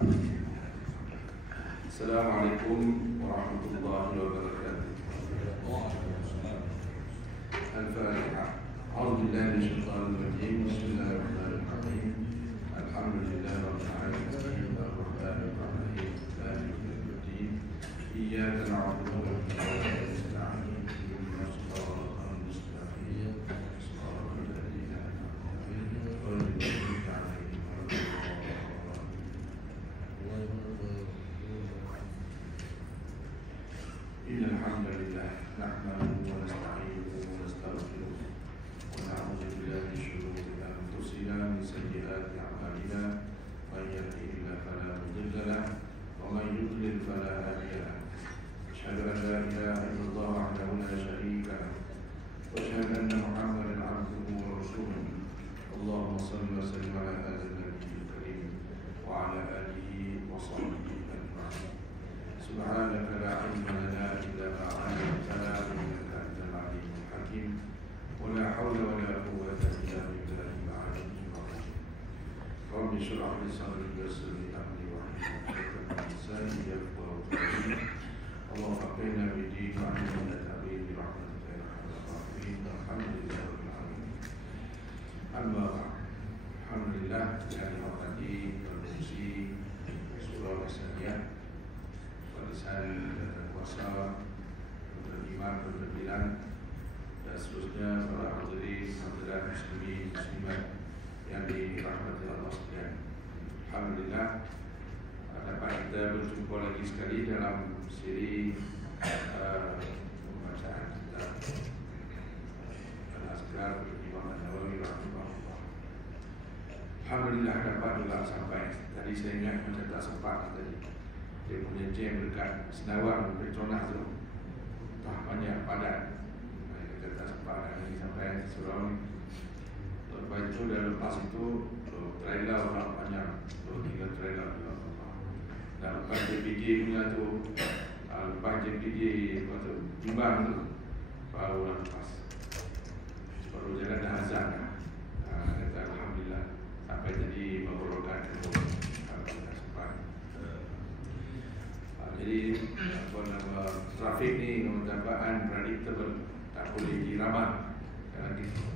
Assalamualaikum warahmatullahi wabarakatuh. Al-Fatihah. A'udzubillahi minasyaitonir rajim. Bismillahirrahmanirrahim. Alhamdulillahirabbil alamin. Arrahmanir rahim. Maliki yaumiddin. Iyyaka na'budu wa iyyaka nasta'in. Ihdinas siratal mustaqim. Siratal ladzina an'amta 'alaihim ghairil maghdubi 'alaihim waladdallin. Innal hamdalillah nahmaduhu wa nasta'inuhu wa nastaghfiruh wa na'udzu billahi min shururi anfusina wa min sayyiati a'malina may yahdihillahu fala mudilla lahu wa may yudlil fala hadiya lahu. Asyhadu an la ilaha illallah wahdahu la syarika lahu wa asyhadu anna Muhammadan 'abduhu wa rasuluh. Allahumma shalli wa sallim ala hadzal nabiyil karim wa ala alihi wa sahbihi ajma'in. Subhanaka la ilma lana illa ma 'allamtana innaka antal 'alimul hakim. Wa la hawla wa la quwwata illa billahil 'aliyyil 'azim. Rabbi shrah li sadri wa yassir li amri wahlul 'uqdatam min lisani yafqahu qawli. Allahumma qina bid-din wa 'allimna ta'wil bi rahmatika ya arhamar rahimin. Alhamdulillahi rabbil alamin. Amma ba'd. Alhamdulillah yang dihormati Produksi Surau Asadiah, barisan dan kuasa, imam, pimpinan, dan seterusnya para hadirin, hadirat muslimin, muslimat yang dirahmati Allah sekalian. Alhamdulillah dapat kita berjumpa lagi sekali dalam siri pembacaan kitab Al-Azkar Imam An-Nawawi rahimahullah. Alhamdulillah dapat juga sampai. Tadi saya ingat macam tak sempat tadi. Dia punya jam dekat Senawang, Petronas tu. Tak banyak padat. Kita tak sempat lagi sampai surau ni. Lepas itu dah lepas itu trailer orang banyak. 2-3 trailer juga. Dan lepas JPJ punya tu, lepas JPJ tu timbang tu, baru lepas. Baru jalan dah azan dah. Alhamdulillah sampai jadi memperolehkan tak sempat. Jadi apa nama trafik ni kemudahan predictable, tak boleh diramal.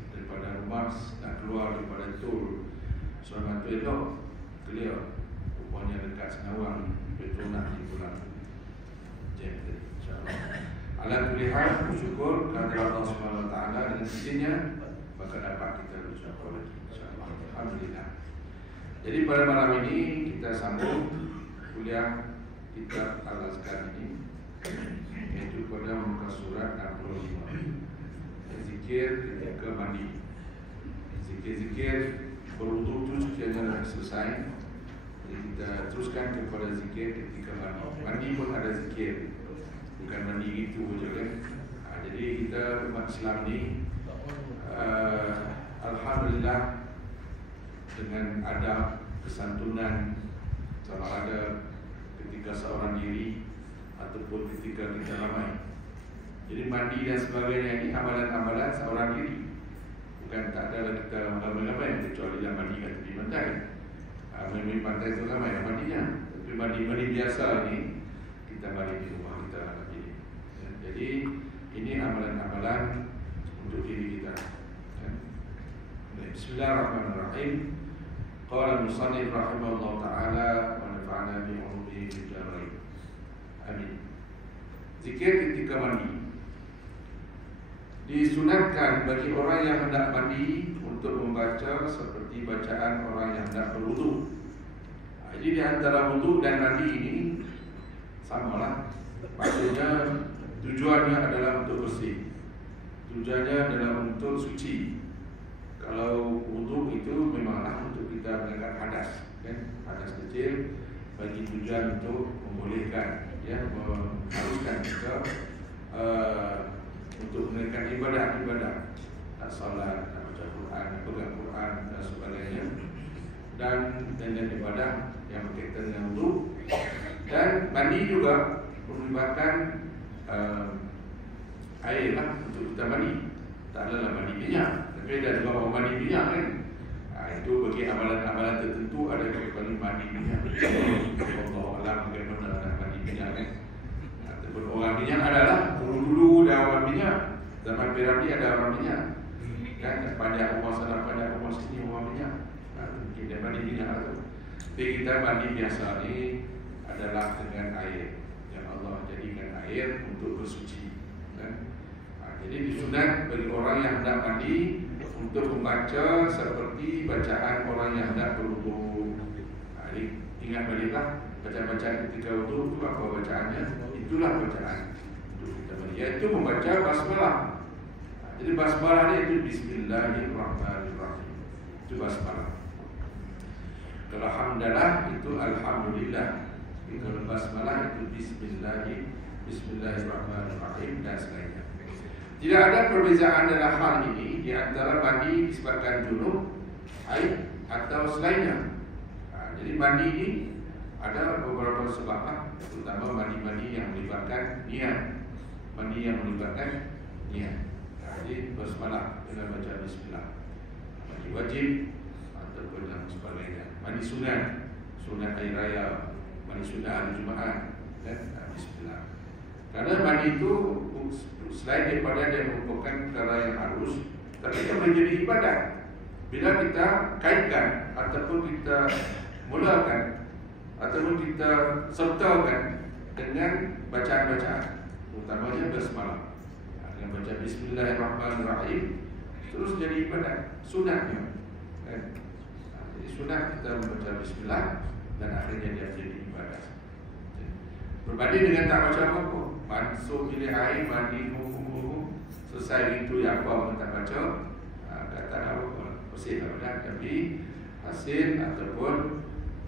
Daripada rumah nak keluar daripada tol Sulaiman tu elok clear. Rupanya dekat Senawang Petronas di pulang jam tadi, insyaAllah. Alhamdulillah, bersyukur kerana Allah SWT dengan izinnya maka dapat kita bersyukur lagi, insyaAllah. Alhamdulillah. Jadi pada malam ini kita sambung kuliah kitab Al-Azkar ini, iaitu pada muka surat 65, zikir ketika mandi. Zikir-zikir berwudu tu sekiannya dah selesai. Jadi kita teruskan kepada zikir ketika mandi. Mandi pun ada zikir, bukan mandi gitu je kan. Jadi kita umat Islam ni alhamdulillah dengan adab kesantunan, sama ada ketika seorang diri ataupun ketika kita ramai. Jadi mandi dan sebagainya ini amalan-amalan seorang diri. Bukan tak ada kita ramai-ramai kecuali yang mandi kat tepi pantai. Main-main pantai tu ramai yang mandinya. Tapi mandi-mandi biasa ni kita mandi di rumah kita sendiri. Jadi ini amalan-amalan untuk diri kita. Bismillahirrahmanirrahim. Qala al-musannif rahimahullah ta'ala wa nafa'ana bi 'ulumihi fid dharain. Amin. Zikir ketika mandi disunatkan bagi orang yang hendak mandi untuk membaca seperti bacaan orang yang hendak berwudu. Jadi di antara wudu dan mandi ini samalah. Maksudnya tujuannya adalah untuk bersih. Tujuannya adalah untuk suci. Kalau wudu itu memanglah untuk kita mengangkat hadas, kan? Hadas kecil bagi tujuan untuk membolehkan, ya, mengharuskan kita untuk menaikkan ibadah-ibadah, nak salat, nak baca Quran, nak pegang Quran dan sebagainya, dan dengan ibadah yang berkaitan dengan wudu. Dan mandi juga melibatkan air lah untuk kita mandi. Tak adalah mandi minyak, tapi ada juga orang mandi minyak kan. Itu bagi amalan-amalan tertentu ada kecuali mandi minyak. ada orang minyak. Kan pada rumah sana, pada rumah sini rumah minyak. Kita mandi minyak tu. Jadi kita mandi biasa ni adalah dengan air yang Allah jadikan air untuk bersuci. Kan? Jadi disunat bagi orang yang hendak mandi untuk membaca seperti bacaan orang yang hendak berwudu. Jadi ingat baliklah bacaan ketika wudu itu apa bacaannya? Itulah bacaan untuk kita mandi. Iaitu membaca basmalah. Jadi basmalah ni itu Bismillahirrahmanirrahim. Itu basmalah. Kalau hamdalah itu alhamdulillah. Kalau basmalah itu Bismillahirrahmanirrahim dan selainnya. Tidak ada perbezaan dalam hal ini di antara mandi disebabkan junub, haid atau selainnya. Jadi mandi ini ada beberapa sebab, terutama mandi-mandi yang melibatkan niat. Mandi yang melibatkan niat. Jadi basmalah dengan baca bismillah. Mandi wajib ataupun yang sebagainya. Mandi sunat, sunat hari raya, mandi sunat hari Jumaat, dan bismillah. Karena mandi itu selain daripada dia merupakan perkara yang harus, tapi dia menjadi ibadat. Bila kita kaitkan ataupun kita mulakan ataupun kita sertakan dengan bacaan-bacaan, utamanya basmalah. Dengan baca Bismillahirrahmanirrahim terus jadi ibadat, sunatnya. Jadi sunat kita membaca Bismillah dan akhirnya dia jadi ibadat. Berbanding dengan tak baca apa-apa, masuk pilih air, mandi, selesai itu yang apa tak baca, kata apa, hasil lah. Tapi hasil ataupun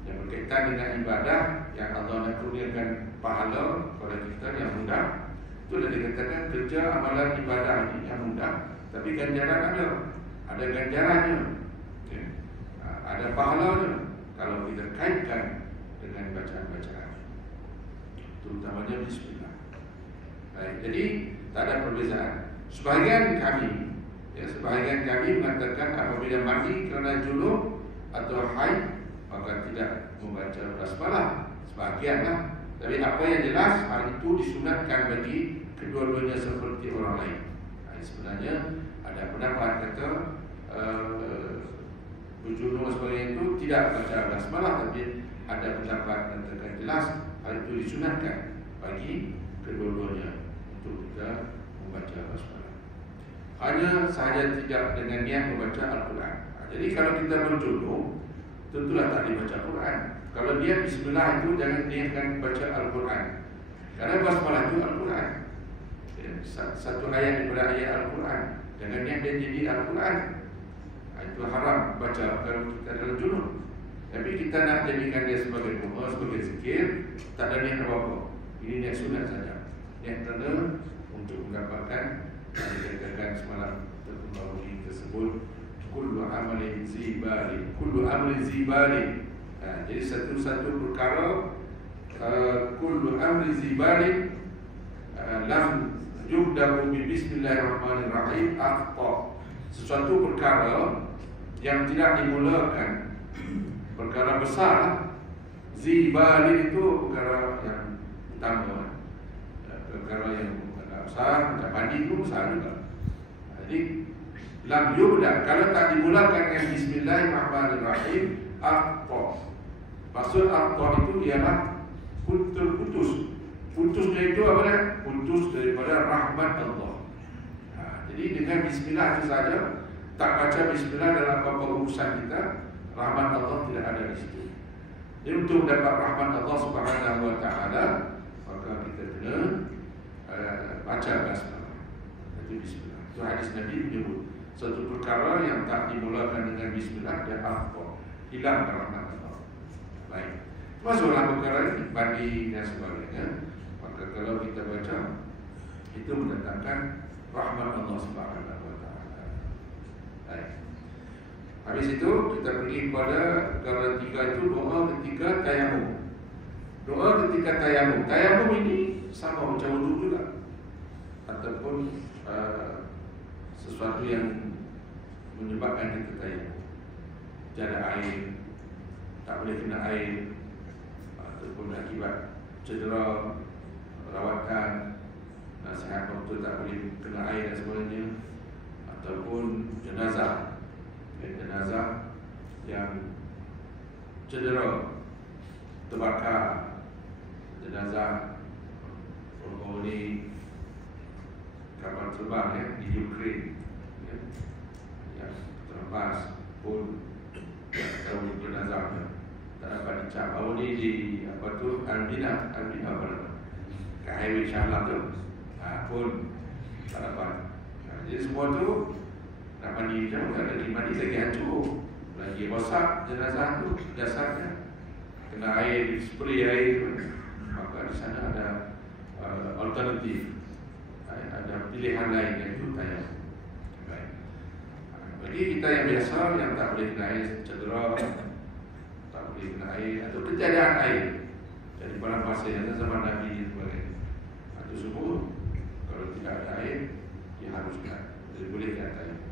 yang berkaitan dengan ibadah yang Allah nak kurniakan pahala kepada kita yang mudah, itu dah dikatakan kerja amalan ibadah ini yang mudah, tapi ganjaran ada ganjarannya, ada pahalanya kalau kita kaitkan dengan bacaan-bacaan, terutamanya bismillah. Baik, jadi tak ada perbezaan. Sebahagian kami mengatakan apabila mandi kerana junub atau haid maka tidak membaca basmalah. Sebahagianlah. Tapi apa yang jelas hal itu disunatkan bagi kedua-duanya seperti orang lain. Sebenarnya ada pendapat kata junub sebagainya itu tidak baca basmalah, tapi ada pendapat mengatakan jelas hal itu disunatkan bagi kedua-duanya untuk kita membaca basmalah. Hanya sahaja tidak dengan niat membaca Al-Quran. Jadi kalau kita berjunub, tentulah tak dibaca Quran. Kalau dia bismillah itu jangan niatkan baca Al-Quran, karena basmalah itu Al-Quran, satu ayat daripada ayat Al-Quran. Jangan niat dia jadi Al-Quran. Itu haram baca kalau kita dalam junub. Tapi kita nak jadikan dia sebagai doa, sebagai zikir, tak ada niat apa-apa. Ini niat sunat saja. Niat kerana untuk mendapatkan dikatakan semalam terkembali tersebut kullu amalin zibali. Jadi satu-satu perkara kullu amri zibali lam yubda'u bi bismillahirrahmanirrahim akhta. Sesuatu perkara yang tidak dimulakan, perkara besar. Zibali itu perkara yang utama, perkara yang besar, macam mandi itu besar juga. Jadi lam yubda, kalau tak dimulakan dengan bismillahirrahmanirrahim, akhta. Maksud akhta itu ialah terputus. Putusnya itu apa dia? Putus daripada rahmat Allah. Jadi dengan bismillah itu saja, tak baca bismillah dalam apa urusan kita, rahmat Allah tidak ada di situ. Jadi untuk dapat rahmat Allah Subhanahu wa taala, maka kita kena baca basmalah. Itu bismillah. Itu hadis Nabi menyebut satu perkara yang tak dimulakan dengan bismillah dia akhta, hilang rahmat Allah. Baik. Masuklah perkara ini, mandi dan sebagainya. Maka kalau kita baca, itu mendatangkan rahmat Allah Subhanahu wa taala. Baik. Habis itu kita pergi kepada perkara ketiga, itu doa ketika tayamum. Doa ketika tayamum. Tayamum ini sama macam wudu juga, ataupun sesuatu yang menyebabkan kita tayamum. Tiada air, tak boleh kena air, ataupun akibat cedera, rawatan, nasihat doktor tak boleh kena air dan sebagainya. terbakar jenazah penghuni kapal terbang di Ukraine yang terlepas pun tahu jenazahnya tak dapat dicap. Baru ni di Albina apa nama kat highway Shahlah tu pun tak dapat. Jadi semua tu nak mandi jauh, tak ada mandi lagi hancur, lagi rosak jenazah tu dasarnya, kena air, spray air. Maka di sana ada alternatif, ada pilihan lain, iaitu tayamum. Bagi kita yang biasa, yang tak boleh kena air, cedera, tak boleh kena air, atau ketiadaan air, jadi barang pasir yang zaman Nabi dan sebagainya, itu semua kalau tidak ada air diharuskan, jadi boleh kena tayamum.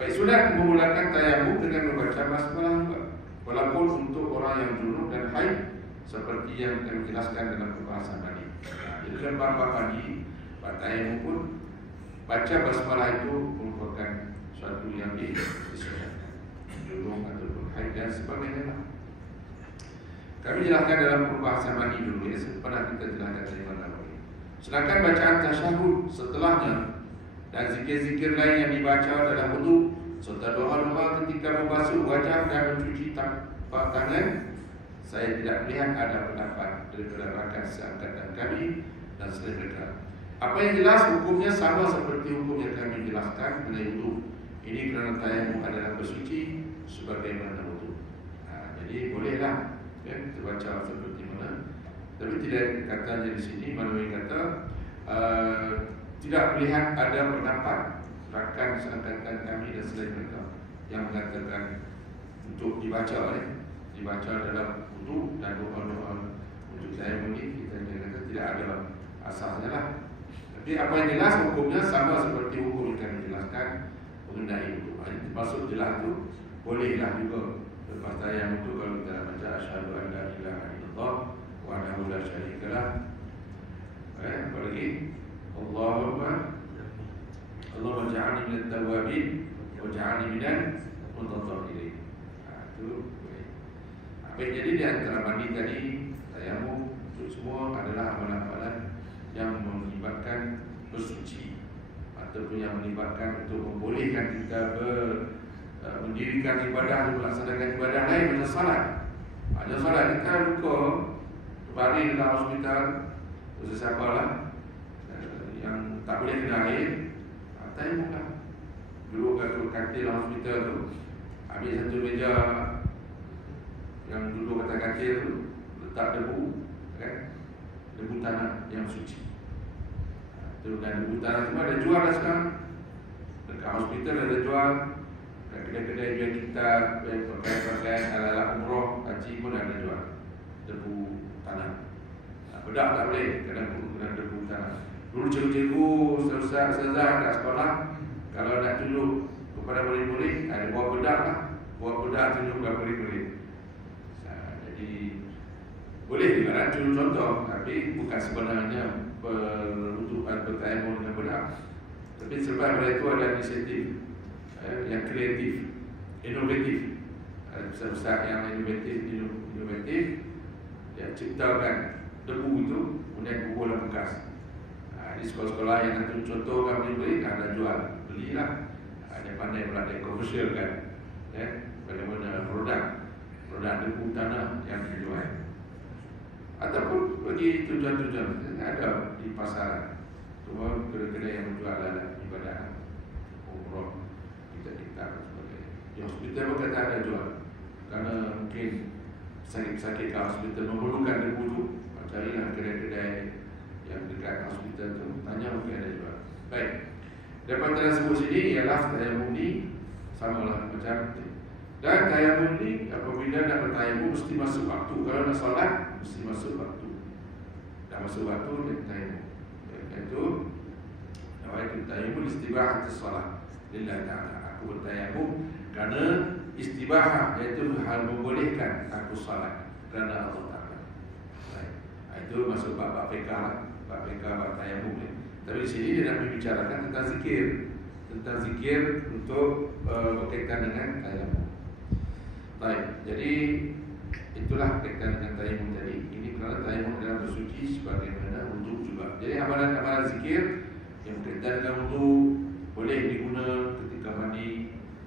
Baik, sunat memulakan tayamum dengan membaca basmalah juga, walaupun untuk orang yang junub dan haid, seperti yang kami jelaskan dalam pembahasan tadi. Jadi dalam bab tadi, tayamum pun baca basmalah itu merupakan suatu yang disunatkan, junub ataupun haid dan sebagainya. Kami jelaskan dalam pembahasan mandi dulu ya, pernah kita jelaskan dari mana lagi. Sedangkan bacaan tasyahud setelahnya dan zikir-zikir lain yang dibaca dalam wudu serta doa-doa ketika membasuh wajah dan mencuci tapak tangan, saya tidak melihat ada pendapat daripada rakan seangkatan kami dan selain mereka. Apa yang jelas hukumnya sama seperti hukum yang kami jelaskan mengenai wudu. Ini kerana tayamum adalah bersuci sebagaimana wudu. Jadi bolehlah kita baca seperti mana. Tapi tidak katanya di sini, Manwi kata tidak melihat ada pendapat rakan seangkatan kami dan selain mereka yang mengatakan untuk dibaca dibaca dalam wudu dan doa-doa untuk tayamum ini. Kita kata tidak ada asasnya lah. Tapi apa yang jelas hukumnya sama seperti hukum yang kami jelaskan mengenai wudu. Maksud jelas tu bolehlah juga lepas tayamum itu kalau kita baca asyhadu an la ilaha illallah wa annahu la syarika lah. Apa lagi? Allahumma ja'alni minat tawabin wa ja'alni minal mutatahhirin. Itu boleh. Apa yang jadi di antara mandi tadi, tayamum itu semua adalah amalan-amalan yang melibatkan bersuci ataupun yang melibatkan untuk membolehkan kita mendirikan ibadah, melaksanakan ibadah lain macam salat. Ada salat kita luka baring dalam hospital, sesiapa lah yang tak boleh kena air, tayamum lah. Dulu kat katil hospital tu, ambil satu meja yang duduk atas katil tu, letak debu, kan? Debu tanah yang suci. Dan debu tanah tu ada jual lah sekarang. Dekat hospital ada jual. Kedai-kedai jual kitab, pakaian-pakaian ala-ala umroh, haji pun ada jual debu tanah. Bedak tak boleh, kena debu tanah. Dulu cikgu-cikgu, ustaz-ustazah kat sekolah, kalau nak tunjuk kepada murid-murid, ada buah bedak lah. Buah bedak tunjuk kepada murid-murid. Jadi boleh juga nak tunjuk contoh, tapi bukan sebenarnya peruntukan bertayamum dengan bedak. Tapi sebab pada itu ada inisiatif yang kreatif, inovatif. Ustaz-ustaz yang inovatif, dia ciptakan debu itu kemudian kubur dalam bekas. Di sekolah-sekolah yang nanti contohkan murid-murid ada jual, belilah. Ada pandai pula dia komersial kan, bagaimana produk debu tanah yang dijual. Ataupun bagi tujuan-tujuan ada di pasaran. Semua kedai-kedai yang menjual dalam ibadah umroh, kita sebagainya. Di hospital pun kata ada jual, karena mungkin sakit-sakit ke hospital memerlukan debu tu, carilah kedai-kedai yang dekat hospital tu, tanya mungkin ada jual. Baik, dapat kita sebut sini ialah tayamum ni samalah macam ni. Dan tayamum ni apabila nak bertayamum mesti masuk waktu. Kalau nak solat mesti masuk waktu. Dah masuk waktu dan tayamum. Itu nawaitu tayamum istibahah as-solat lillahi ta'ala. Aku bertayamum kerana istibahah, iaitu hal membolehkan aku solat kerana Allah Ta'ala. Baik. Itu masuk bab fiqh lah. Bab fiqh, bab tayamum ni. Tapi di sini dia nak membicarakan tentang zikir untuk berkaitan dengan tayamum. Baik, jadi Itulah kaitan dengan tayamum tadi. Ini kerana tayamum adalah bersuci sebagaimana wudhu juga. Jadi amalan-amalan zikir yang berkaitan dengan wudhu boleh diguna ketika mandi.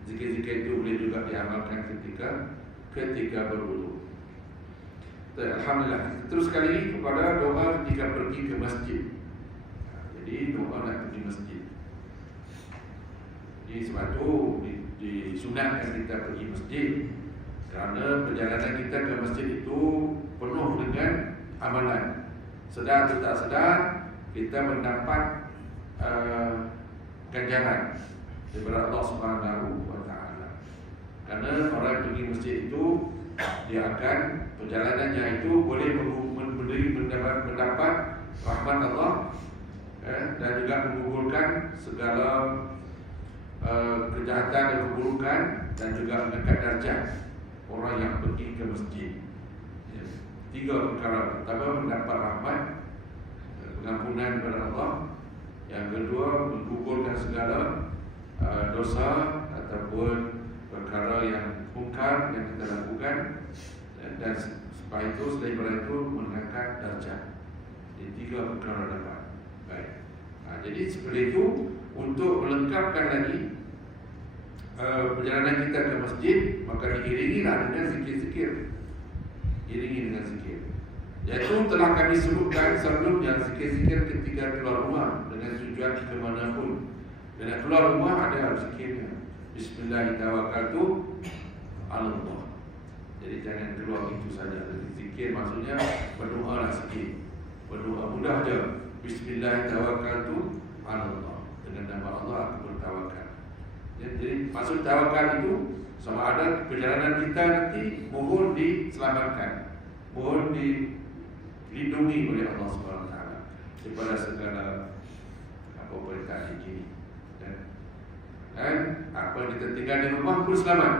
Zikir-zikir itu boleh juga diamalkan ketika berwudhu. Alhamdulillah. Terus sekali lagi kepada doa ketika pergi ke masjid. Jadi doa nak pergi masjid. Jadi sebab itu disunatkan kita pergi masjid, kerana perjalanan kita ke masjid itu penuh dengan amalan. Sedar atau tak sedar, kita mendapat ganjaran daripada Allah Subhanahu wa Ta'ala. Kerana orang yang pergi masjid itu, dia akan perjalanannya itu boleh mendapat rahmat Allah, dan juga menggugurkan segala kejahatan dan keburukan, dan juga mengangkat darjat orang yang pergi ke masjid. Tiga perkara. Pertama, mendapat rahmat, pengampunan daripada Allah. Yang kedua, menggugurkan segala dosa ataupun perkara yang mungkar yang kita lakukan, dan setelah itu, selain itu mengangkat darjat. Jadi tiga perkara dapat. Baik. Jadi seperti itu, untuk melengkapkan lagi perjalanan kita ke masjid, maka diiringilah dengan zikir-zikir. Iringi dengan zikir. Iaitu telah kami sebutkan sebelumnya, zikir-zikir ketika keluar rumah dengan tujuan ke manapun. Dengan keluar rumah ada zikirnya. Bismillahirrahmanirrahim. Allah. Jadi jangan keluar itu saja. Zikir maksudnya berdoa lah sikit. Berdoa mudah je. Bismillahirrahmanirrahim. Allah. Dengan nama Allah aku bertawakal. Jadi maksud tawakal itu sama ada perjalanan kita nanti mohon diselamatkan, mohon dilindungi oleh Allah Subhanahu Wa Taala daripada segala apa-apa yang tak diingini. Dan apa yang kita tinggal di rumah pun selamat.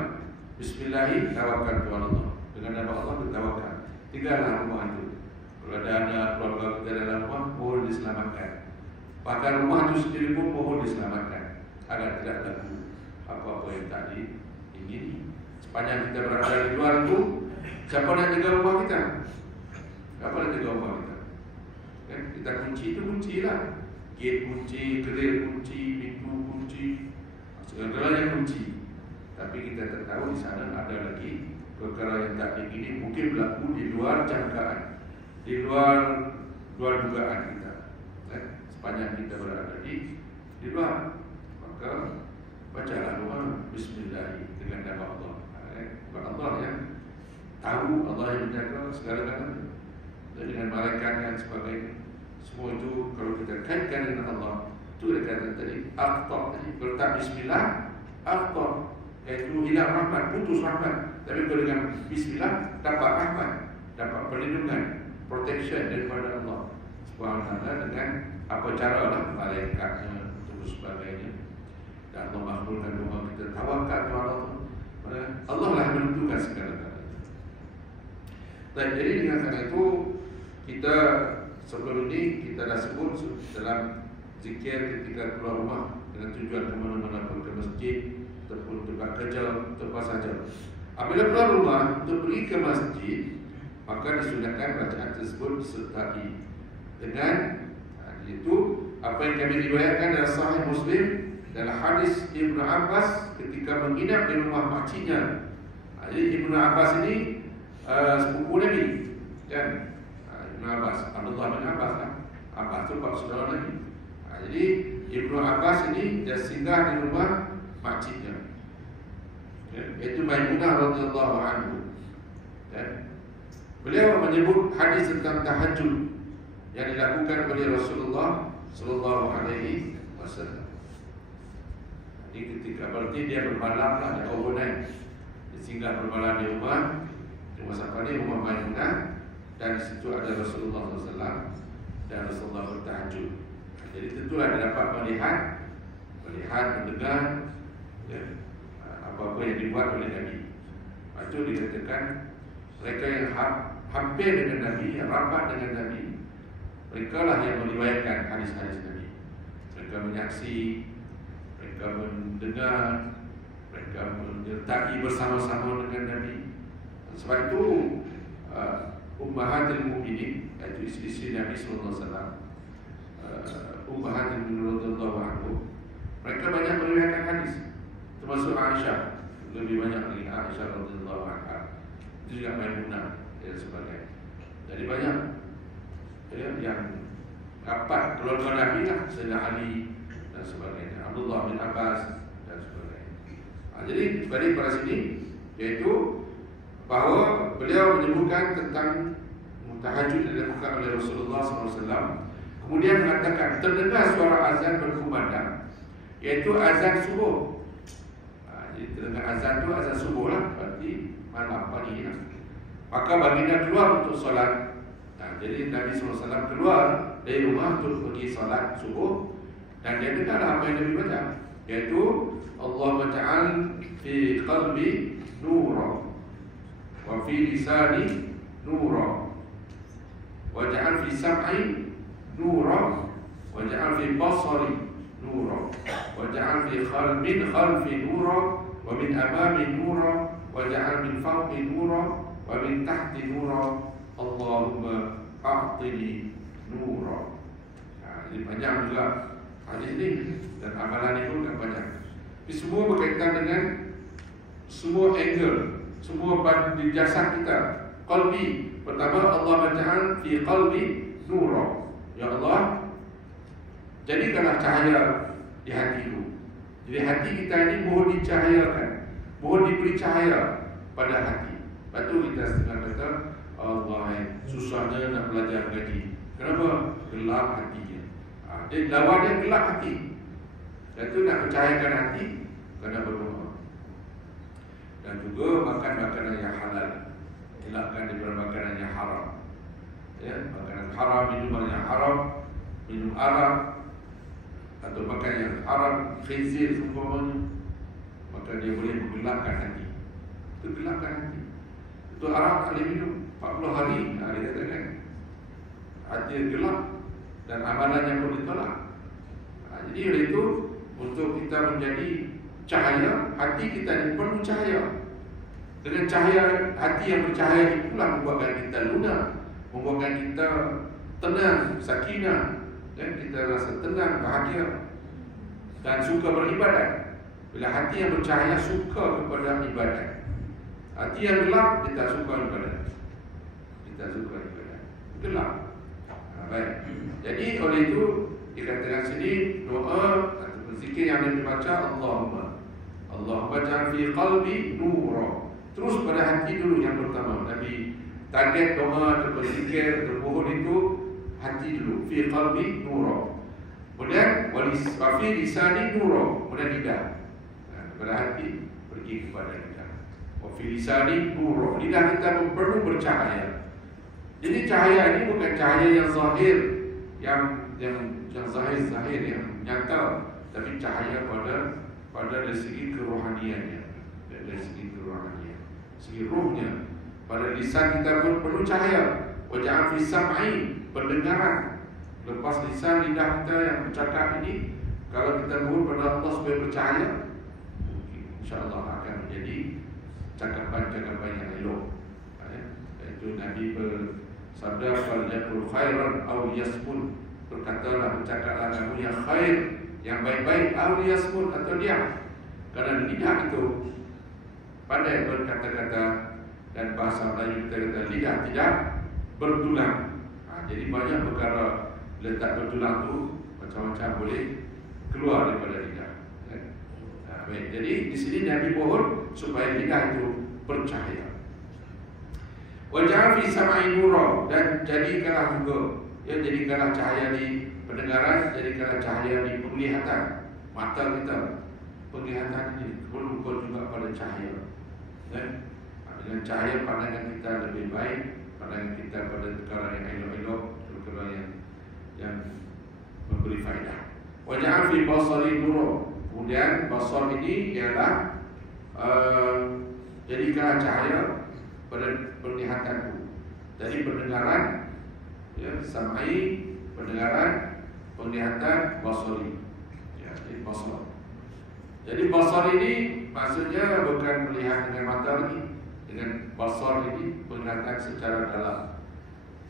Bismillahirrahmanirrahim. Dengan nama Allah bertawakal. Tinggallah rumah itu. Kalau ada anak keluarga kita dalam rumah, mohon diselamatkan. Bahkan rumah itu sendiri pun mohon diselamatkan agar tidak laku apa-apa yang tak diingini. Sepanjang kita berada di luar itu, siapa nak jaga rumah kita? Siapa nak jaga rumah kita? Kan? Kita kunci itu kuncilah. Gate kunci, grill kunci, pintu kunci, segala-galanya kunci. Tapi kita tak tahu di sana ada lagi perkara yang tak diingini, mungkin berlaku di luar jangkaan, di luar dugaan kita. Sepanjang kita berada di luar, maka bacalah doa Bismillah dengan nama Allah. Bukan Allah yang tahu, Allah yang menjaga segala-galanya, dan dengan malaikat dan sebagainya. Semua itu kalau kita kaitkan dengan Allah, itu dia kata tadi akhtar, tadi bertak Bismillah akhtar, iaitu hilang rahmat, putus rahmat. Tapi kalau dengan Bismillah dapat rahmat, dapat perlindungan, protection daripada Allah Subhanahu Wa Taala dengan apa cara lah malaikatnya dan sebagainya. Dan Allah makbulkan doa kita, tawakal kepada Allah. Allah lah menentukan segala-galanya. Dan jadi dengan kerana itu, kita sebelum ini kita dah sebut dalam zikir ketika keluar rumah dengan tujuan ke mana-mana pun, ke masjid ataupun tempat kerja atau apa saja. Apabila keluar rumah untuk pergi ke masjid, maka disunatkan bacaan tersebut disertai dengan itu apa yang kami riwayatkan dalam Sahih Muslim dalam hadis Ibnu Abbas ketika menginap di rumah makciknya. Jadi Ibnu Abbas ini sepupu Nabi, kan? Ibnu Abbas, Abdullah bin Abbas lah. Abbas itu pak saudara Nabi. Jadi Ibnu Abbas ini dia singgah di rumah makciknya, iaitu Maimunah radhiyallahu anhu. Beliau menyebut hadis tentang tahajud yang dilakukan oleh Rasulullah sallallahu alaihi wasallam. Jadi ketika berarti dia bermalam lah, dia overnight, dia singgah bermalam di rumah siapa ni, rumah Maimunah, dan di situ ada Rasulullah SAW dan Rasulullah bertahajud. Jadi tentulah dia dapat melihat, mendengar apa-apa yang dibuat oleh Nabi. Itu dikatakan mereka yang hampir dengan Nabi, yang rapat dengan Nabi, mereka lah yang meriwayatkan hadis-hadis Nabi. Mereka menyaksi, mereka mendengar, mereka menyertai bersama-sama dengan Nabi. Sebab itu Ummahatul Mukminin, iaitu isteri Nabi sallallahu alaihi wasallam, Ummahatul Mukminin radhiyallahu anhu, mereka banyak meriwayatkan hadis, termasuk Aisyah, lebih banyak lagi Aisyah radhiyallahu anha, itu juga Maimunah dan sebagainya. Jadi banyak yang rapat keluarga Nabi lah, Sayyidina Ali dan sebagainya, Abdullah bin Abbas dan sebagainya. Jadi balik pada sini, yaitu bahawa beliau menyebutkan tentang tahajud yang dilakukan oleh Rasulullah SAW. Kemudian mengatakan terdengar suara azan berkumandang, iaitu azan subuh. Jadi terdengar azan itu azan subuh lah, berarti malam pagi lah. Maka baginda keluar untuk solat. Jadi Nabi SAW keluar dari rumah untuk pergi solat subuh, dan dia dengar apa yang Nabi baca, iaitu Allahumma ja'al fi qalbi nura wa fi lisani nura wa ja'al fi sam'i nura wa ja'al fi basari nura wa ja'al fi khalfi nura wa min amami nura wa ja'al min fawqi nura wa min tahti nura Allahumma a'tini nura. Jadi panjang juga hadis ini, dan amalan itu kan banyak. Tapi semua berkaitan dengan semua angle, semua di jasad kita. Qalbi, pertama Allah bacaan fi qalbi nura. Ya Allah, jadikanlah cahaya di hatiku. Jadi hati kita ini mohon dicahayakan, mohon diberi cahaya pada hati. Lepas tu kita setengah kata, Allah, susahnya nak belajar ngaji. Kenapa? Gelap hatinya. Jadi lawannya gelap hati. Dan tu nak percayakan hati, kena berdoa. Dan juga makan makanan yang halal, elakkan daripada makanan yang haram. Ya, makanan haram, minuman yang haram, minum arak atau makan yang haram, khinzir seumpamanya, maka dia boleh menggelapkan hati. Itu gelapkan hati. Itu arak tak boleh minum 40 hari, dia katakan hati gelap dan amalannya pun ditolak. Jadi oleh itu, untuk kita menjadi cahaya, hati kita ini perlu cahaya. Dengan cahaya hati yang bercahaya itulah membuatkan kita lunak, membuatkan kita tenang, sakinah, dan kita rasa tenang, bahagia dan suka beribadat. Bila hati yang bercahaya suka kepada ibadat, hati yang gelap dia tak suka ibadat. Kita suka ibadat gelap. Baik. Jadi oleh itu dikatakan sini doa atau zikir yang dibaca Allahumma ja'al fi qalbi nura. Terus pada hati dulu yang pertama. Nabi target doa atau berzikir atau mohon itu hati dulu, fi qalbi nura. Kemudian wa fi lisani nura, kemudian lidah. Pada hati pergi kepada lidah. Wa fi lisani nura. Lidah kita perlu bercahaya. Jadi cahaya ini bukan cahaya yang zahir, yang zahir yang nyata, tapi cahaya pada dari segi kerohaniannya, dari segi kerohanian, segi ruhnya. Pada lisan kita pun perlu cahaya. Waja'al fi sam'i, pendengaran. Lepas lisan lidah kita yang bercakap ini, kalau kita mohon pada Allah supaya bercahaya, insya-Allah akan menjadi cakapan-cakapan yang elok. Itu Nabi bersabda, "Falyaqul khairan aw yasmut." Berkatalah, bercakaplah kamu yang khair, yang baik-baik, aw yasmut, atau diam. Karena lidah itu pandai berkata-kata, dan bahasa Melayu kita kata lidah tidak bertulang. Jadi banyak perkara letak bertulang tu macam-macam boleh keluar daripada lidah. Baik. Jadi di sini Nabi mohon supaya lidah itu bercahaya. Wajah fi samai nura, dan jadikanlah juga, ya, jadikanlah cahaya di pendengaran, jadikanlah cahaya di penglihatan mata kita. Penglihatan ini perlu juga pada cahaya. Dengan cahaya pandangan kita lebih baik, pandangan kita pada perkara yang elok-elok, perkara yang memberi faedah. Wajah fi basari nura. Kemudian basar ini ialah jadikanlah cahaya pada penglihatanku. Jadi pendengaran, ya, samai, pendengaran, penglihatan, basari. Ya, jadi basar. Jadi basar ini maksudnya bukan melihat dengan mata lagi. Dengan basar ini penglihatan secara dalam,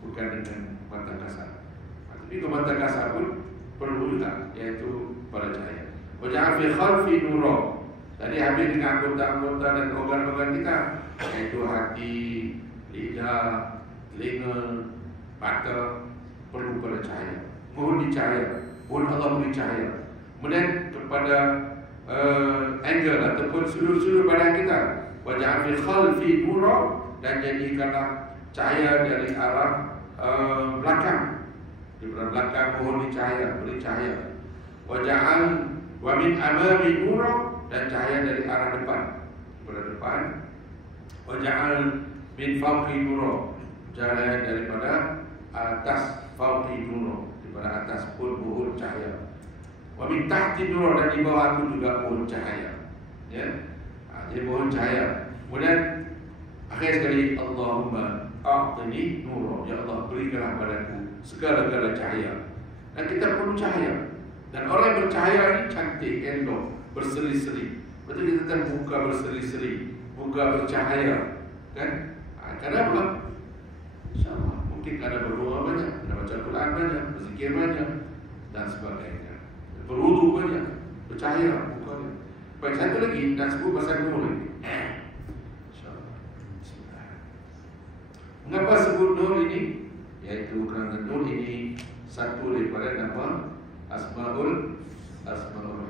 bukan dengan mata kasar. Tapi kalau mata kasar pun perlu juga, iaitu pada cahaya. Wajah fi khalfi nura. Tadi habis dengan anggota-anggota dan organ-organ kita, iaitu hati, lidah, telinga, mata, perlu pada cahaya. Mohon dicahaya, mohon Allah beri cahaya. Kemudian kepada angle ataupun sudut-sudut badan kita, wajah fi khalfi nura, dan jadikanlah cahaya dari arah belakang. Di belakang mohon dicahaya, beri cahaya. Waja'al wa min amami nura, dan cahaya dari arah depan, pada depan. Waja'al min fawqi nura, cahaya daripada atas, fawqi nura, daripada atas pun mohon cahaya. Wa min tahti nura, dan di bawah itu juga mohon cahaya. Ya, jadi mohon cahaya. Kemudian akhir sekali, Allahumma a'tini nura, ya Allah berikanlah padaku segala-gala cahaya. Dan kita perlu cahaya. Dan orang yang bercahaya ini cantik, elok, berseri-seri. Betul, kita tak buka berseri-seri, buka bercahaya, kan? Kenapa? InsyaAllah mungkin ada berdoa banyak, ada baca Quran banyak, berzikir banyak, dan sebagainya. Berwudu banyak, bercahaya bukanya. Baik, satu lagi nak sebut pasal nur lagi. InsyaAllah. Mengapa sebut nur ini? Iaitu kerana nur ini satu daripada nama Asmaul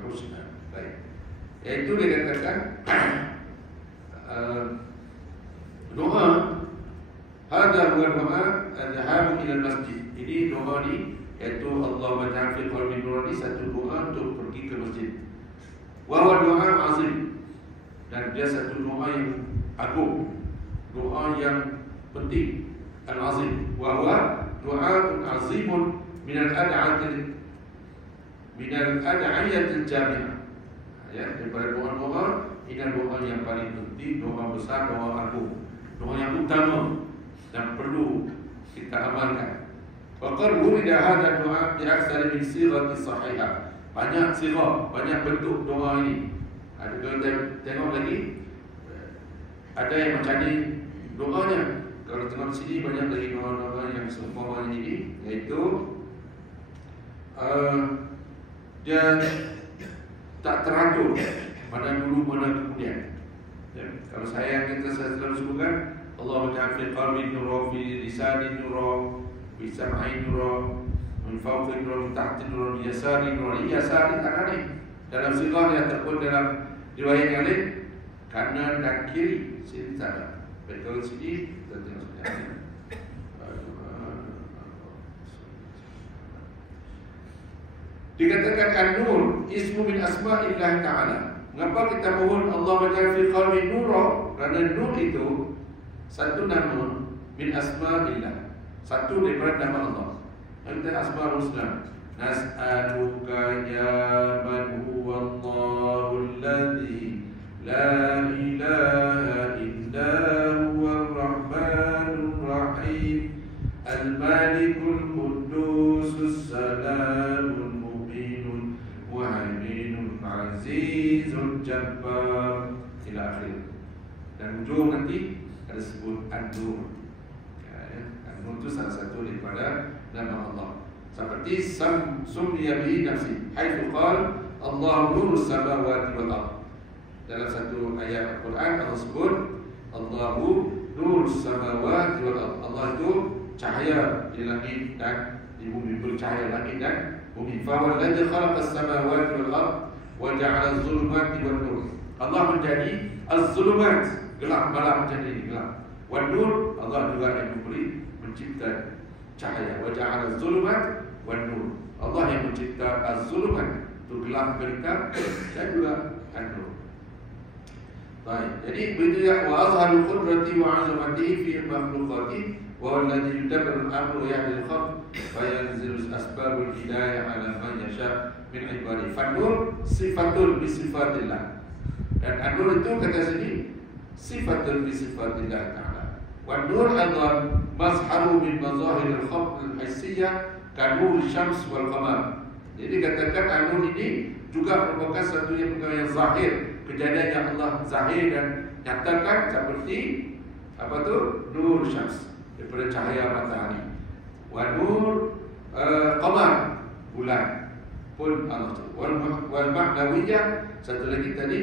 Husna. Baik. Iaitu dia katakan doa, hada huwa doa adhabu ila masjid. Ini doa ni, iaitu Allahumma ja'al fi qalbi nur, ni satu doa untuk pergi ke masjid. Wa huwa doa azim, dan dia satu doa yang agung, doa yang penting, al-azim. Wa huwa doa azimun min al-ad'atil al-jami'ah. Ya, daripada doa-doa, ini doa yang paling penting, doa besar, doa agung, doa yang utama dan perlu kita amalkan. Faqad wurida hadha doa bi aktsar min sighati sahihah. Banyak sirah, banyak bentuk doa ini. Ada kita tengok lagi, ada yang macam ni doanya. Kalau tengok sini banyak lagi doa-doa yang seumpama ini, iaitu dia tak teratur mana dulu mana kemudian. Ya, kalau saya selalu sebutkan, Allahumma ja'al fi qalbi nura, fi lisani nura, fi sam'i nura, min fawqi nura, min tahti nura, min yasari nura. Yasari tangan ni dalam sirah yang ataupun dalam riwayat yang lain, kanan dan kiri. Sini tak ada. Betul sini kita tengok sebenarnya. Dikatakan an-nur ismu min asma'illah ta'ala. Mengapa kita mohon Allah bajal fi qalbi nura? Kerana nur itu satu nama min asma'illah, satu daripada nama Allah. Kita asma'ul husna. Nas'aluka ya man huwa Allahul ladzi la ilaha illa huwa ar-rahmanur rahim, al-malikul qudusus salamul Azizul Jabbar ila akhir. Dan ujung nanti ada sebut An-Nur. An-Nur itu salah satu daripada nama Allah. Seperti summiya bihi nafsi, haitsu qala Allahu nurus samawati wal ardh. Dalam satu ayat Al-Quran Allah sebut Allahu nurus samawati wal ardh. Allah itu cahaya di langit dan di bumi, bercahaya langit dan bumi. Fa huwa alladzi khalaqa as-samawati wal ardh wa ja'ala az-zulumati wan nur. Allah menjadi az-zulumat, gelap malam menjadi gelap. Wan nur, Allah juga yang memberi, mencipta cahaya. Wa ja'ala az-zulumat wan nur. Allah yang mencipta az-zulumat, itu gelap gelap, dan juga an-nur. Baik, jadi begitu ya. Wa azharul qudrati wa 'azamatihi fi makhluqati wa huwa alladhi yudabbiru al-amra wa yahdi al-khalq wa yanzilu asbabul hidayah 'ala man yasha' min ibadihi. Fan-nur sifatul bi sifatillah. Dan an-nur itu kata sini sifatul bi sifatillah ta'ala. Wa nur aidan mazharu min mazahir al-khalq al-hissiyah ka nur syams wal qamar. Jadi katakan an-nur ini juga merupakan satu yang zahir, kejadian yang Allah zahir dan nyatakan seperti Apa tu? Nur syams, daripada cahaya matahari. Wa nur qamar, bulan pun Allah tu. Wal ma'nawiyah, satu lagi tadi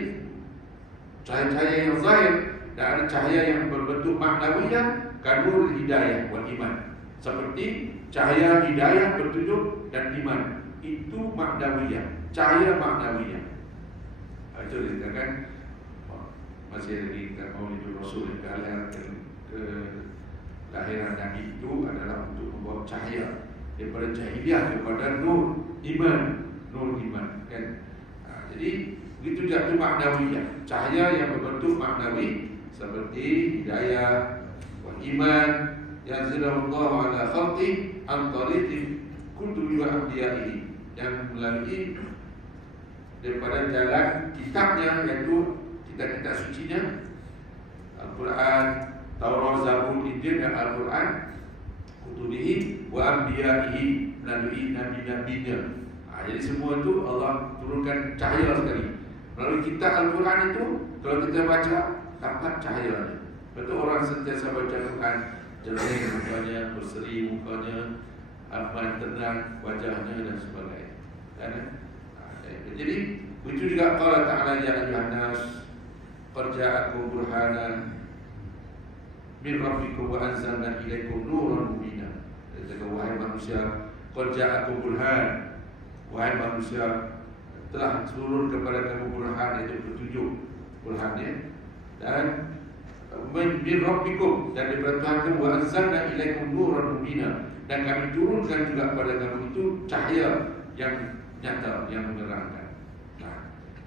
cahaya-cahaya yang zahir, dan ada cahaya yang berbentuk ma'nawiyah, kanur hidayah wal iman, seperti cahaya hidayah, petunjuk dan iman. Itu ma'nawiyah, cahaya ma'nawiyah. Itu dikatakan masih lagi kita Maulidul Rasul, kelahiran Nabi itu adalah untuk membawa cahaya daripada jahiliyah kepada nur iman, kan. Jadi begitu juga tu ma'nawiyah, cahaya yang berbentuk maknawi seperti hidayah wal iman yang zilahullahu ala khalqi an tariqi kutubi wa anbiya'ihi, yang melalui daripada jalan kitabnya, iaitu kitab-kitab sucinya, Al-Quran, Taurat, Zabur, Injil dan Al-Quran, kutubihi wa anbiya'ihi, melalui nabi-nabinya. Jadi semua itu Allah turunkan cahaya sekali. Melalui kitab Al-Quran itu, kalau kita baca, dapat cahaya. Betul, orang sentiasa baca Quran, jernih mukanya, berseri mukanya, aman, tenang wajahnya dan sebagainya. Jadi begitu juga qala ta'ala ya ayyuhan nas qad ja'akum burhanan min rabbikum wa anzalna ilaikum nuran mubina. Kata wahai manusia, qad ja'akum burhan, wahai manusia, telah turun kepada kamu burhan, iaitu petunjuk, burhannya, dan min rabbikum, dan daripada Tuhan kamu, wa anzalna ilaikum nuran mubina, dan kami turunkan juga kepada kamu itu cahaya yang nyata, yang menerangkan.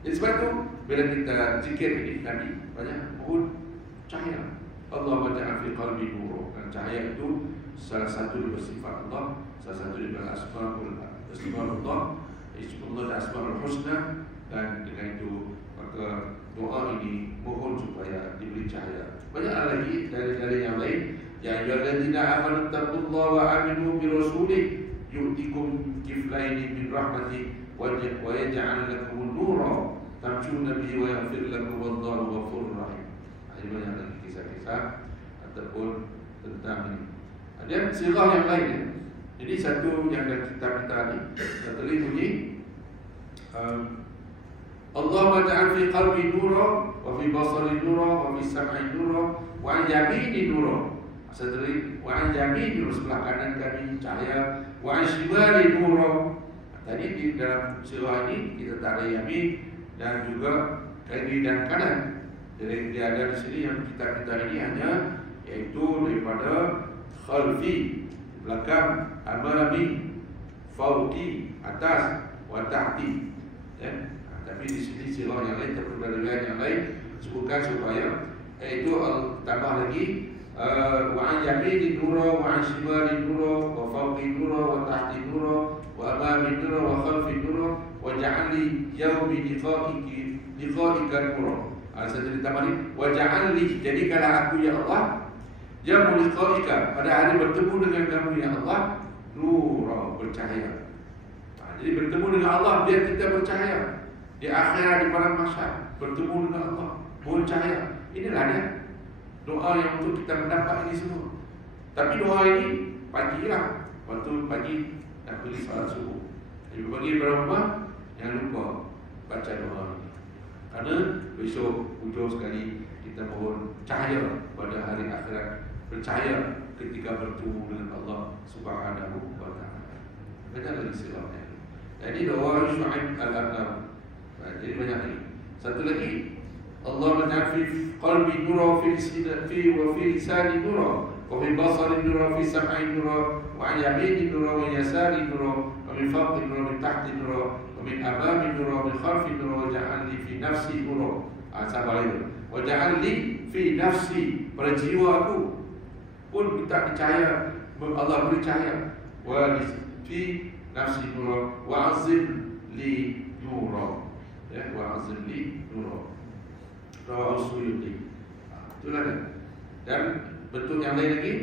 Jadi sebab itu bila kita zikir ini tadi banyak mohon cahaya. Allah waja'al fi qalbi nur, dan cahaya itu salah satu daripada sifat Allah, salah satu daripada asmaul Allah, Ismullah dan Asmaul Husna, dan dengan itu maka doa ini mohon supaya diberi cahaya. Banyak lagi dari yang lain. Ya ayyuhalladzina amanu taqullaha wa aminu bi rasulih yu'tikum kiflaini min rahmati wa yaj'al lakum nuran tamshuna bihi wa yaghfir lakum wallahu ghafurur rahim. Ada banyak lagi kisah-kisah ataupun tentang ini. Ada sirah yang lain. Jadi satu yang kita ni satu lagi bunyi Allah waja'al fi qalbi nura wa fi basari nura wa fi sam'i nura wa an yamini nura. Satu lagi wa an yamini nura, sebelah kanan kami cahaya, wa an shimali nura. Tadi di dalam surah ini kita tak ada yamin dan juga kiri dan kanan. Jadi dia ada di sini yang kita ini hanya iaitu daripada khalfi, belakang, amami, fauqi, atas, wa tahti. Tapi di sini sirah yang lain, terperbedaan yang lain sebutkan supaya iaitu tambah lagi wa an yamini nura wa an shimali nura wa fawqi nura wa tahti nura wa amami nura wa khalfi nura wa ja'alli yaumi liqa'ika nura. Saya ditambah ni wa ja'alli, jadikanlah aku ya Allah yaumi liqa'ika, pada hari bertemu dengan kamu ya Allah, nura, bercahaya. Jadi bertemu dengan Allah biar kita bercahaya. Di akhirat, di padang mahsyar, bertemu dengan Allah, mohon cahaya. Inilah dia doa yang untuk kita mendapat ini semua. Tapi doa ini pagilah, waktu pagi nak pergi salat subuh. Jadi bagi berapa jangan lupa baca doa ini. Karena besok hujung sekali kita mohon cahaya pada hari akhirat, percaya ketika bertemu dengan Allah Subhanahu wa taala. Banyak lagi sebabnya. Jadi doa Syuaib al-Arnab. Jadi banyak lagi. Satu lagi, Allah menja'al fi qalbi nura, fi lisani nura, wa fi basari nura, fi sam'i nura, wa an yamini nura, wa yasari nura, wa min fawqi nura, min tahti nura, wa min amami nura, wa min khalfi nura, wa ja'al li fi nafsi nura. Sabar itu. Wa ja'al li fi nafsi, pada jiwa aku pun minta dicahaya, Allah beri cahaya. Wa fi nafsi nura, wa azim li nura. Ya, wa azim li nura. Rawahu Suyuti. Itulah kan. Dan bentuk yang lain lagi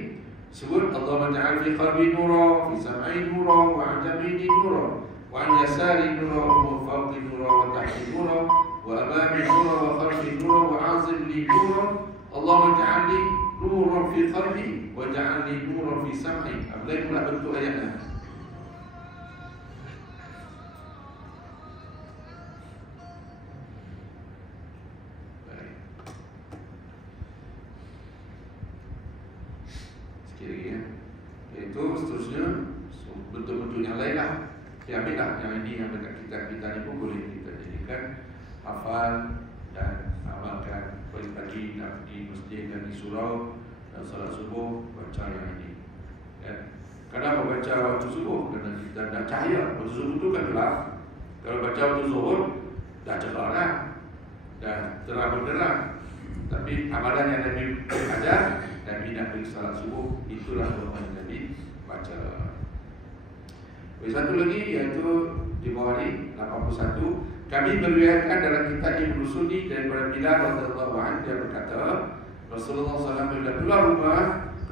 sebut Allah menja'al fi qalbi nura, fi sam'i nura, wa an yamini nura, wa an yasari nura, wa fawqi nura, wa tahti nura, wa amami nura, wa khalfi nura, wa azim li nura. Allah menja'al li nuran fi qalbi wa ja'alni nuran fi sam'i. Lain pula bentuk ayatnya. Sikit lagi ya. Itu seterusnya bentuk-bentuk yang lain lah. Kita ambil lah yang ini yang dekat kita ni pun boleh kita jadikan hafal dan amalkan. Pagi-pagi nak pergi masjid dan di surau dan salat subuh baca yang ini. Kenapa baca waktu subuh? Kerana kita dah cahaya. Waktu subuh tu kan gelap. Kalau baca waktu zuhur dah cerah lah, dah terang benderang. Tapi amalan yang Nabi ajar, Nabi nak pergi salat subuh, itulah doa yang Nabi baca. Satu lagi iaitu di bawah ni 81. Kami meriwayatkan dalam kitab Ibnu Sunni daripada Bilal radhiyallahu anhu, dia berkata Rasulullah SAW bila keluar rumah,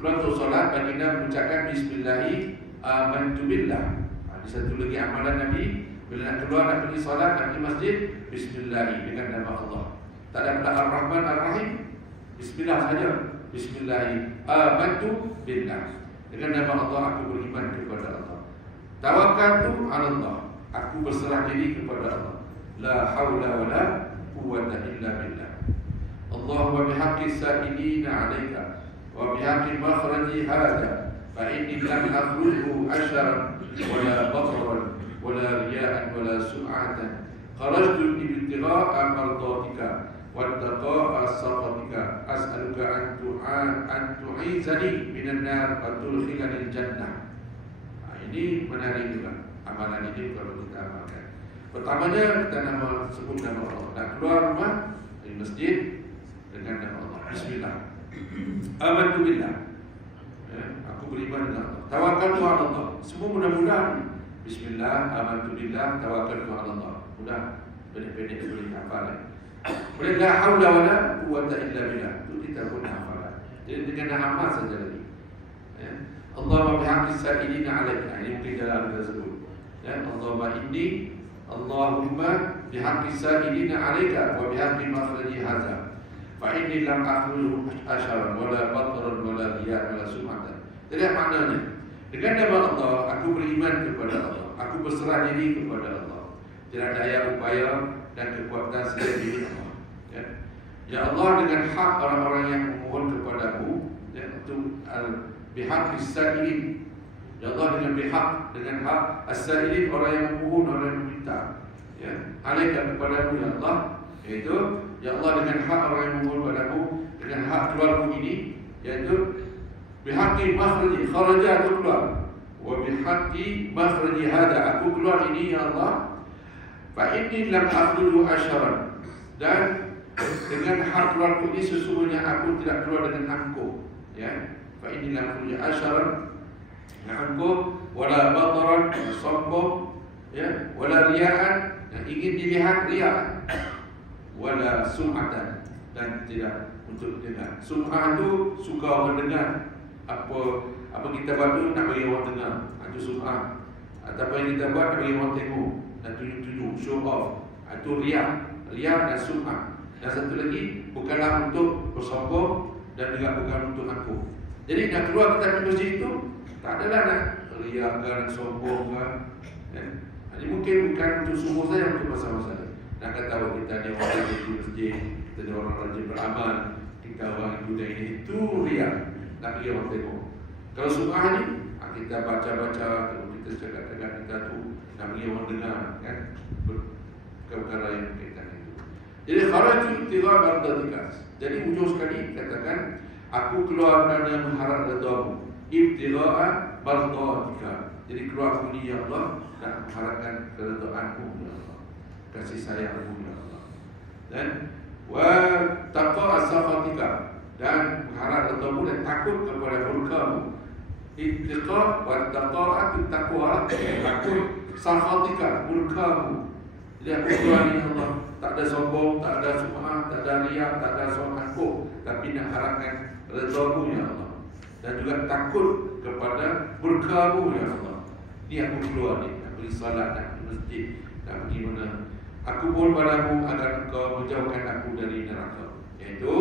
keluar untuk solat, baginda mengucapkan Bismillahi amantu billah. Di satu lagi amalan Nabi bila nak keluar nak pergi solat, nak pergi masjid, Bismillahi dengan nama Allah. Tak ada kata Ar-Rahman Ar-Rahim, Bismillah saja. Bismillahi amantu billah, dengan nama Allah aku beriman kepada Allah. Tawakkaltu 'ala Allah, aku berserah diri kepada Allah. La haula wala quwwata illa billah. Allahumma bihaqqi sa'ilina 'alaika wa bihaqqi makhraji hadha fa inni lam akhruju asharan wala batran wala riya'an wala sum'atan kharajtu ibtigha'a mardatika wattaqa'a sakhatika as'aluka an tu'izani minan nar wa tudkhilani al-jannah. Ini menarik juga. Amalan ini kalau kita amalkan. Pertamanya kita sebut nama Allah. Nak keluar rumah dari masjid dengan nama Allah. Bismillah. Amantu billah. Aku beriman dengan Allah. Tawakkaltu 'ala Allah. Semua mudah-mudah. Bismillah, amantu billah, tawakkaltu 'ala Allah. Mudah, pendek-pendek boleh hafal. Boleh la haula wala quwwata illa billah. Itu kita pun hafal. Jadi dengan hafal saja lagi. Allahumma bihaqqi sa'ilina 'alaika. Ini mungkin dalam kita sebut. Allahumma bihaqqi sa'ilina 'alaika wa bihaqqi makhraji hadza fa inni lam akhluju asharan wala batran wala riya'an wala sum'atan. Jadi maknanya dengan nama Allah aku beriman kepada Allah, aku berserah diri kepada Allah. Tidak daya upaya dan kekuatan selain diri Allah. Ya Allah, dengan hak orang-orang yang memohon kepadamu, itu bihaqqi sa'ilin. Ya Allah, dengan hak as-sa'ilin, orang yang memohon, orang yang meminta, ya, alaika kepadamu ya Allah. Iaitu ya Allah, dengan hak orang yang memohon kepadamu, dengan hak keluarku ini, iaitu bihaqqi makhraji, kharaja itu keluar, wa bihaqqi makhraji hada, aku keluar ini ya Allah. Fa inni lam akhluju asharan, dan dengan hak keluarku ini sesungguhnya aku tidak keluar dengan angkuh, ya. Fa inni lam akhluju asharan, angkuh, wala bataran, sombong, ya, wala riya'an, yang ingin dilihat riya', wala sum'atan, dan tidak untuk dengar. Sum'ah itu suka orang dengar. Apa kita buat tu nak bagi orang dengar, itu sum'ah. Ataupun yang kita buat nak bagi orang tengok dan tunjuk-tunjuk, show off, itu riya' dan sum'ah. Dan satu lagi, bukanlah untuk bersombong dan juga bukan untuk angkuh. Jadi nak keluar kita ke masjid itu tak adalah nak riak ke, nak sombong ke, ya. Ini mungkin bukan untuk semua saja, untuk masa-masa ini. Nak kata kita ni orang rajin di masjid, kita ni orang rajin beramal, kita orang Buddha ini, itu riak, nak pergi orang tengok. Kalau sum'ah ni, kita baca-baca, kalau kita cakap-cakap kita tu, nak pergi orang dengar, kan, perkara yang berkaitan itu. Jadi kharaju ibtigha' mardatika. Jadi ujung sekali katakan, aku keluar kerana mengharap redamu. Ibtigha'a mardatika. Jadi keluar bunyi ya Allah, dan mengharapkan keredaanmu ya Allah, kasih sayangmu ya Allah. Dan wa taqa'a sakhatika, dan mengharap redamu dan takut kepada murkamu. Ibtigha' wa taqa'a taqwa, takut sakhatika, murkamu. Jadi aku keluar ni Allah, tak ada sombong, tak ada sum'ah, tak ada riya, tak ada sombong, tapi nak harapkan redamu ya Allah, dan juga takut kepada murkamu ya Allah. Ni aku keluar ni, nak pergi salat, nak pergi masjid, nak pergi mana. Aku mohon padamu agar engkau menjauhkan aku dari neraka. Iaitu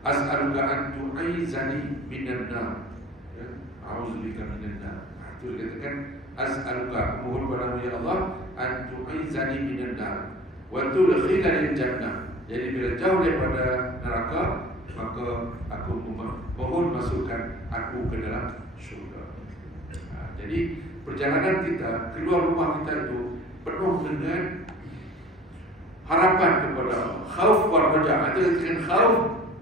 as'aluka an tu'izani minan nar, ya, a'udzubika minan nar. Itu dikatakan as'aluka, mohon padamu ya Allah, an tu'izani minan nar wa tudkhilani jannah. Jadi bila jauh daripada neraka, maka aku mohon masukkan aku ke dalam syurga. Jadi perjalanan kita keluar rumah kita itu penuh dengan harapan kepada Allah. Khauf wa raja. Itu dengan khauf,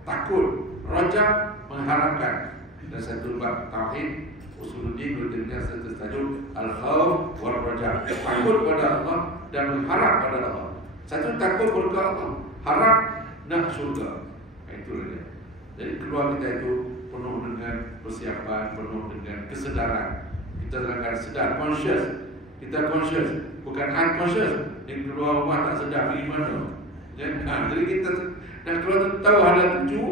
takut, raja, mengharapkan. Dan satu bab tauhid usuluddin berdengar satu tajuk al-khauf wa raja. Takut pada Allah dan mengharap pada Allah. Satu takut kepada Allah, harap nak syurga. Itulah dia. Jadi keluar kita itu penuh dengan persiapan, penuh dengan kesedaran. Kita akan sedar, conscious. Kita conscious, bukan unconscious. Yang keluar rumah tak sedar pergi mana. Jadi kita dan kalau tahu hal tuju,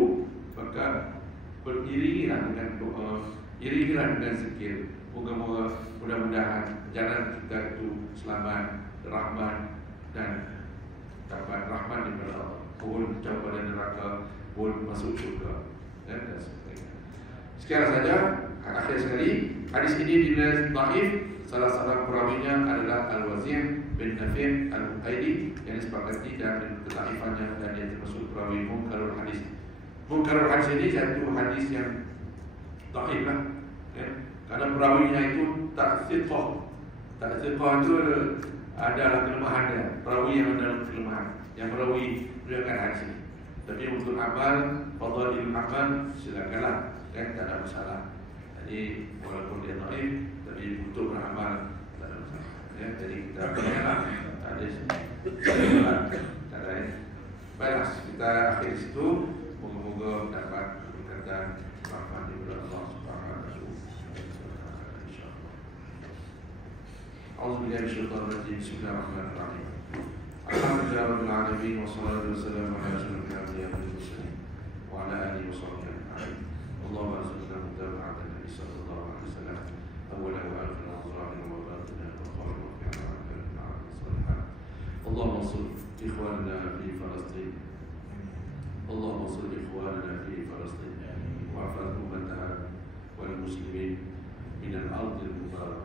maka beriringilah dengan doa, iringilah dengan zikir. Moga-moga mudah-mudahan jalan kita itu selamat, rahmat dan dapat rahmat daripada Allah. Pun jauh pada neraka, pun masuk syurga. Dan sebagainya. Sekian saja. Akhir sekali, hadis ini dinilai dhaif. Salah seorang perawinya adalah Al-Wazir bin Nafi' Al-Uqaidi yang disepakati dan kedhaifannya, dan dia termasuk perawi munkarul hadis. Munkarul hadis ini satu hadis yang dhaif lah, ya? Karena perawinya itu tak thiqah. Tak thiqah itu adalah kelemahan dia. Perawi yang ada kelemahan, yang perawi riwayatkan hadis ini. Tapi untuk amal, fadhailul amal, silakanlah, kan, tak ada masalah. Jadi walaupun dia dhaif, tapi untuk beramal tak ada masalah. Ya, jadi kita berikanlah hadis. Tak ada. Baiklah, kita akhir di situ. Moga-moga dapat berkata rahmat daripada Allah Subhanahu wa taala. Insyaallah. A'udzubillahi minasyaitonir rajim. Bismillahirrahmanirrahim. Alhamdulillahirabbil alamin wassalatu wassalamu ala asyrofil anbiya'i wal mursalin wa ala alihi washabbihi ajma'in. Allahumma arzuqna muttaba'atan nabi sallallahu alaihi wasallam awwalan wa akhiran wa zahiran wa batinan wa khairan wa fi'lan wa salihan. Allahumma salli ikhwanana fi Falastin. Allahumma salli ikhwanana fi Falastin wa afad ummataha wal muslimin min al-ardh al-mubarakah